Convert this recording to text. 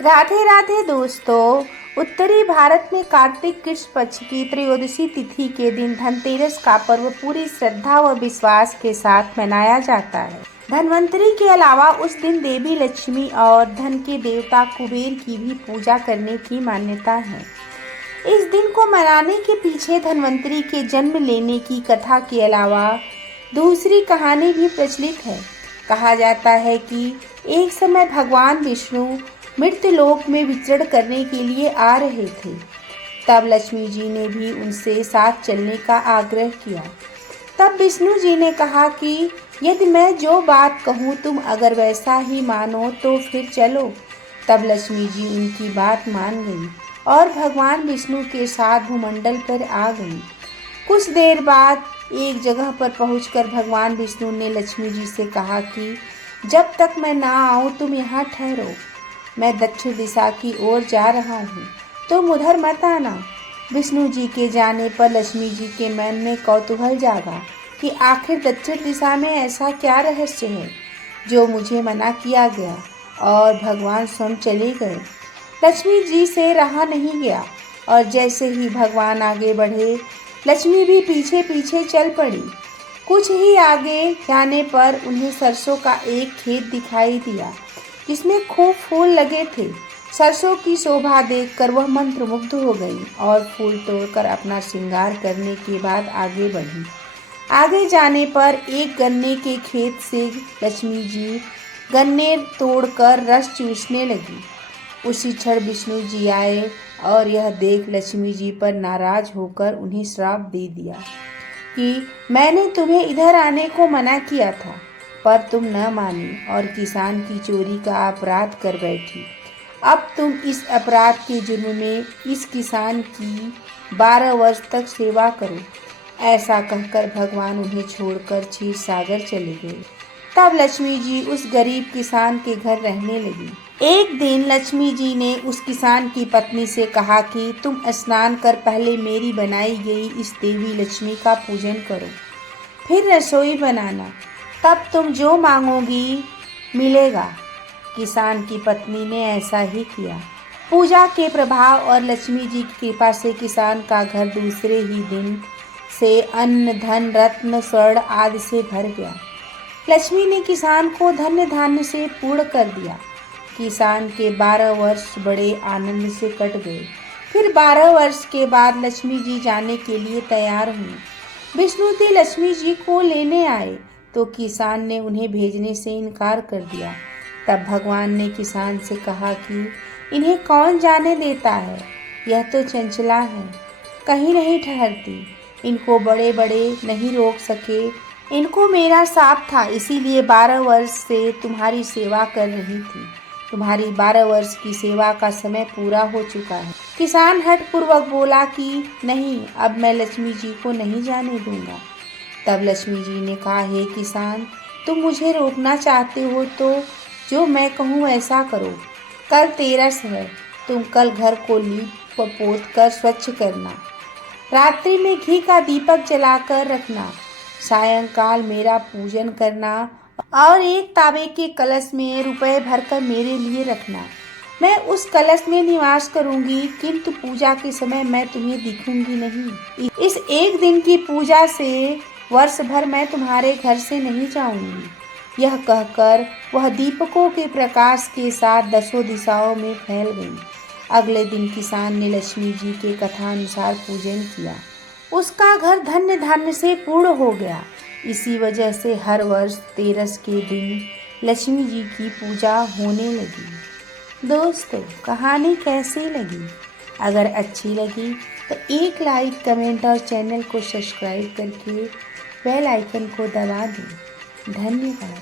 राधे राधे दोस्तों। उत्तरी भारत में कार्तिक कृष्ण पक्ष की त्रयोदशी तिथि के दिन धनतेरस का पर्व पूरी श्रद्धा व विश्वास के साथ मनाया जाता है। धन्वंतरी के अलावा उस दिन देवी लक्ष्मी और धन के देवता कुबेर की भी पूजा करने की मान्यता है। इस दिन को मनाने के पीछे धन्वंतरी के जन्म लेने की कथा के अलावा दूसरी कहानी भी प्रचलित है। कहा जाता है कि एक समय भगवान विष्णु मृत्युलोक में विचरण करने के लिए आ रहे थे। तब लक्ष्मी जी ने भी उनसे साथ चलने का आग्रह किया। तब विष्णु जी ने कहा कि यदि मैं जो बात कहूँ तुम अगर वैसा ही मानो तो फिर चलो। तब लक्ष्मी जी उनकी बात मान गई और भगवान विष्णु के साथ भूमंडल पर आ गई। कुछ देर बाद एक जगह पर पहुंचकर भगवान विष्णु ने लक्ष्मी जी से कहा कि जब तक मैं ना आऊँ तुम यहाँ ठहरो। मैं दक्षिण दिशा की ओर जा रहा हूँ, तुम उधर मत आना। विष्णु जी के जाने पर लक्ष्मी जी के मन में कौतूहल जागा कि आखिर दक्षिण दिशा में ऐसा क्या रहस्य है जो मुझे मना किया गया, और भगवान स्वयं चले गए। लक्ष्मी जी से रहा नहीं गया और जैसे ही भगवान आगे बढ़े लक्ष्मी भी पीछे पीछे चल पड़ी। कुछ ही आगे जाने पर उन्हें सरसों का एक खेत दिखाई दिया जिसमें खूब फूल लगे थे। सरसों की शोभा देखकर वह मंत्रमुग्ध हो गई और फूल तोड़कर अपना श्रृंगार करने के बाद आगे बढ़ी। आगे जाने पर एक गन्ने के खेत से लक्ष्मी जी गन्ने तोड़कर रस चूसने लगी। उसी क्षण विष्णु जी आए और यह देख लक्ष्मी जी पर नाराज होकर उन्हें श्राप दे दिया कि मैंने तुम्हें इधर आने को मना किया था, पर तुम न मानी और किसान की चोरी का अपराध कर बैठी। अब तुम इस अपराध के जुर्म में इस किसान की 12 वर्ष तक सेवा करो। ऐसा कहकर भगवान उन्हें छोड़कर क्षीर सागर चले गए। तब लक्ष्मी जी उस गरीब किसान के घर रहने लगी। एक दिन लक्ष्मी जी ने उस किसान की पत्नी से कहा कि तुम स्नान कर पहले मेरी बनाई गई इस देवी लक्ष्मी का पूजन करो, फिर रसोई बनाना, तब तुम जो मांगोगी मिलेगा। किसान की पत्नी ने ऐसा ही किया। पूजा के प्रभाव और लक्ष्मी जी की कृपा से किसान का घर दूसरे ही दिन से अन्न धन रत्न स्वर्ण आदि से भर गया। लक्ष्मी ने किसान को धन्य धान्य से पूर्ण कर दिया। किसान के 12 वर्ष बड़े आनंद से कट गए। फिर 12 वर्ष के बाद लक्ष्मी जी जाने के लिए तैयार हुई। विष्णु जी लक्ष्मी जी को लेने आए तो किसान ने उन्हें भेजने से इनकार कर दिया। तब भगवान ने किसान से कहा कि इन्हें कौन जाने देता है, यह तो चंचला है, कहीं नहीं ठहरती, इनको बड़े बड़े नहीं रोक सके। इनको मेरा साथ था, इसीलिए 12 वर्ष से तुम्हारी सेवा कर रही थी। तुम्हारी 12 वर्ष की सेवा का समय पूरा हो चुका है। किसान हठपूर्वक बोला कि नहीं, अब मैं लक्ष्मी जी को नहीं जाने दूंगा। तब लक्ष्मी जी ने कहा, हे किसान, तुम मुझे रोकना चाहते हो तो जो मैं कहूँ ऐसा करो। कल तेरस है, तुम कल घर को लीप पोत कर स्वच्छ करना। रात्रि में घी का दीपक जलाकर रखना। सायंकाल मेरा पूजन करना और एक तांबे के कलश में रुपए भरकर मेरे लिए रखना। मैं उस कलश में निवास करूंगी, किंतु पूजा के समय मैं तुम्हें दिखूंगी नहीं। इस एक दिन की पूजा से वर्ष भर मैं तुम्हारे घर से नहीं जाऊंगी। यह कहकर वह दीपकों के प्रकाश के साथ 10 दिशाओं में फैल गई। अगले दिन किसान ने लक्ष्मी जी के कथानुसार पूजन किया। उसका घर धन्य धान्य से पूर्ण हो गया। इसी वजह से हर वर्ष तेरस के दिन लक्ष्मी जी की पूजा होने लगी। दोस्तों, कहानी कैसी लगी? अगर अच्छी लगी तो एक लाइक, कमेंट और चैनल को सब्सक्राइब करके बेल आइकन को दबा दें। धन्यवाद।